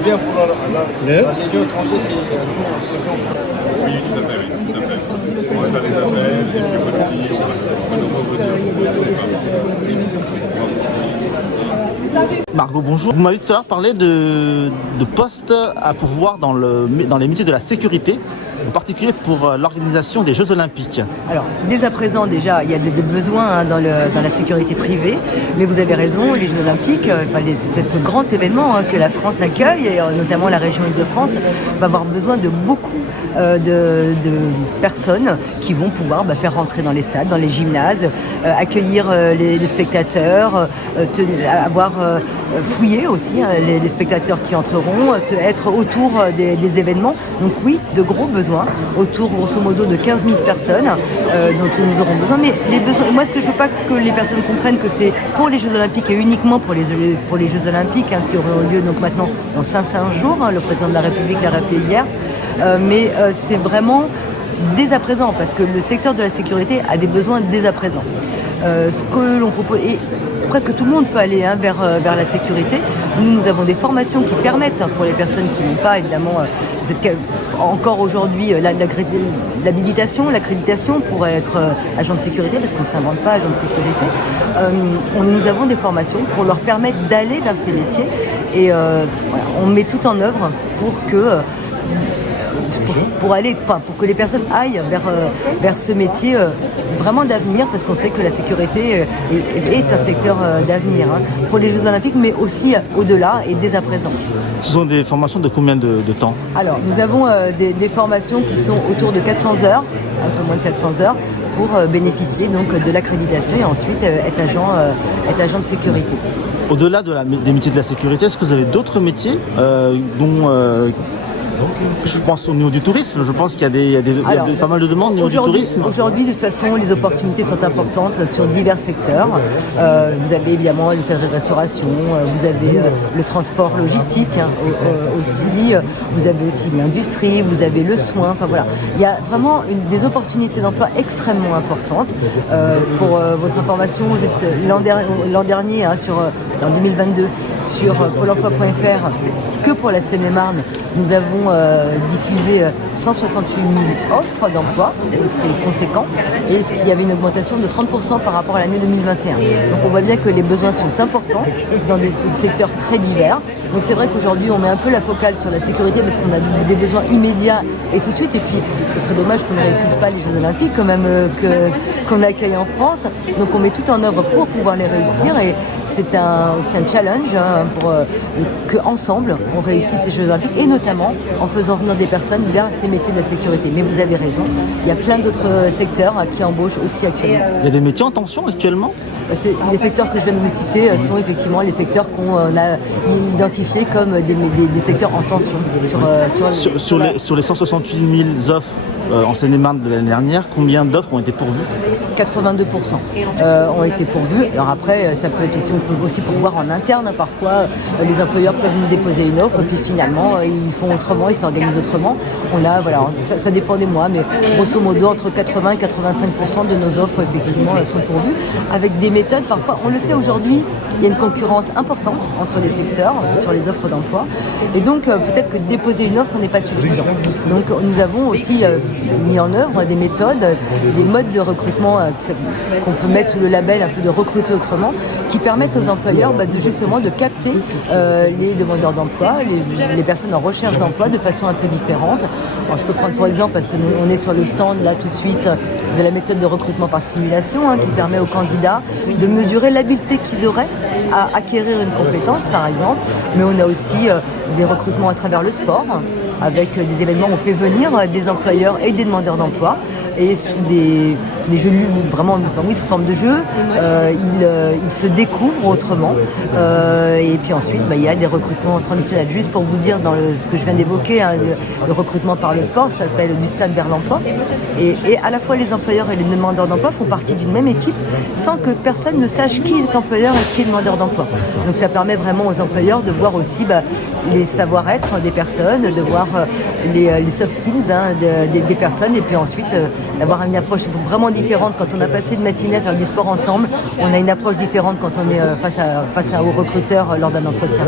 bien pour la Légion étrangère, c'est Oui, tout à fait, oui, tout à fait. On va faire des adresses, et puis on va le dire, on va le revenir. Margot, bonjour. Vous m'avez tout à l'heure parlé de postes à pourvoir dans les métiers de la sécurité, en particulier pour l'organisation des Jeux Olympiques. Alors, dès à présent, déjà, il y a des besoins dans la sécurité privée, mais vous avez raison, les Jeux Olympiques, c'est ce grand événement que la France accueille, et notamment la région Île-de-France, va avoir besoin de beaucoup de personnes qui vont pouvoir faire rentrer dans les stades, dans les gymnases, accueillir les spectateurs, avoir fouillé aussi les spectateurs qui entreront, être autour des événements. Donc oui, de gros besoins, autour grosso modo de 15 000 personnes dont nous aurons besoin. Mais les besoins, moi ce que je veux pas que les personnes comprennent que c'est pour les Jeux Olympiques et uniquement pour les Jeux Olympiques qui auront lieu donc maintenant dans 500 jours, le président de la République l'a rappelé hier. Mais c'est vraiment dès à présent, parce que le secteur de la sécurité a des besoins dès à présent. Ce que l'on propose, et presque tout le monde peut aller vers la sécurité. Nous avons des formations qui permettent pour les personnes qui n'ont pas évidemment encore aujourd'hui l'habilitation, l'accréditation pour être agent de sécurité, parce qu'on ne s'invente pas agent de sécurité. Nous avons des formations pour leur permettre d'aller vers ces métiers et voilà, on met tout en œuvre pour que que les personnes aillent vers ce métier vraiment d'avenir, parce qu'on sait que la sécurité est un secteur d'avenir pour les Jeux Olympiques, mais aussi au-delà et dès à présent. Ce sont des formations de combien de temps? Alors, nous avons des formations qui sont autour de 400 heures, un peu moins de 400 heures, pour bénéficier donc de l'accréditation et ensuite être agent de sécurité. Au-delà des métiers de la sécurité, est-ce que vous avez d'autres métiers dont je pense au niveau du tourisme, je pense qu'il y a pas mal de demandes au niveau du tourisme. Aujourd'hui, de toute façon, les opportunités sont importantes sur divers secteurs. Vous avez évidemment l'hôtellerie-restauration, vous avez le transport logistique aussi, vous avez aussi l'industrie, vous avez le soin. Enfin voilà, il y a vraiment des opportunités d'emploi extrêmement importantes. Pour votre information, l'an dernier, en 2022, sur Pôle emploi.fr, que pour la Seine-et-Marne, nous avons diffusé 168 000 offres d'emploi, donc c'est conséquent, et il y avait une augmentation de 30% par rapport à l'année 2021. Donc on voit bien que les besoins sont importants dans des secteurs très divers. Donc c'est vrai qu'aujourd'hui on met un peu la focale sur la sécurité parce qu'on a des besoins immédiats et tout de suite, et puis ce serait dommage qu'on ne réussisse pas les Jeux Olympiques quand même qu'on accueille en France. Donc on met tout en œuvre pour pouvoir les réussir, et c'est aussi un challenge pour qu'ensemble on réussisse ces Jeux Olympiques, et notamment en faisant venir des personnes vers ces métiers de la sécurité. Mais vous avez raison, il y a plein d'autres secteurs qui embauchent aussi actuellement. Il y a des métiers en tension actuellement? Les secteurs que je viens de vous citer sont effectivement les secteurs qu'on a identifiés comme des secteurs en tension. Sur les 168 000 offres en Seine-et-Marne de l'année dernière, combien d'offres ont été pourvues? 82% ont été pourvus. Alors après, ça peut être aussi, on peut aussi pourvoir en interne. Parfois, les employeurs peuvent nous déposer une offre, et puis finalement, ils font autrement, ils s'organisent autrement. Ça dépend des mois, mais grosso modo, entre 80 et 85% de nos offres, effectivement, sont pourvues, avec des méthodes. Parfois, on le sait aujourd'hui, il y a une concurrence importante entre les secteurs sur les offres d'emploi. Et donc, peut-être que déposer une offre n'est pas suffisant. Donc, nous avons aussi mis en œuvre des méthodes, des modes de recrutement qu'on peut mettre sous le label un peu de recruter autrement, qui permettent aux employeurs justement de capter les demandeurs d'emploi, les personnes en recherche d'emploi de façon un peu différente. Alors, je peux prendre pour exemple, parce que nous, on est sur le stand là tout de suite, de la méthode de recrutement par simulation, qui permet aux candidats de mesurer l'habileté qu'ils auraient à acquérir une compétence par exemple, mais on a aussi des recrutements à travers le sport, avec des événements où on fait venir des employeurs et des demandeurs d'emploi, et sous des jeux vraiment sous forme de jeu, ils se découvrent autrement, et puis ensuite il y a des recrutements traditionnels. Juste pour vous dire, dans ce que je viens d'évoquer, le recrutement par le sport, ça s'appelle du stade vers l'emploi, et à la fois les employeurs et les demandeurs d'emploi font partie d'une même équipe sans que personne ne sache qui est employeur et qui est demandeur d'emploi. Donc ça permet vraiment aux employeurs de voir aussi les savoir-être des personnes, de voir les soft skills des personnes, et puis ensuite d'avoir une approche vraiment différente. Quand on a passé une matinée à faire du sport ensemble, on a une approche différente quand on est face aux recruteurs lors d'un entretien.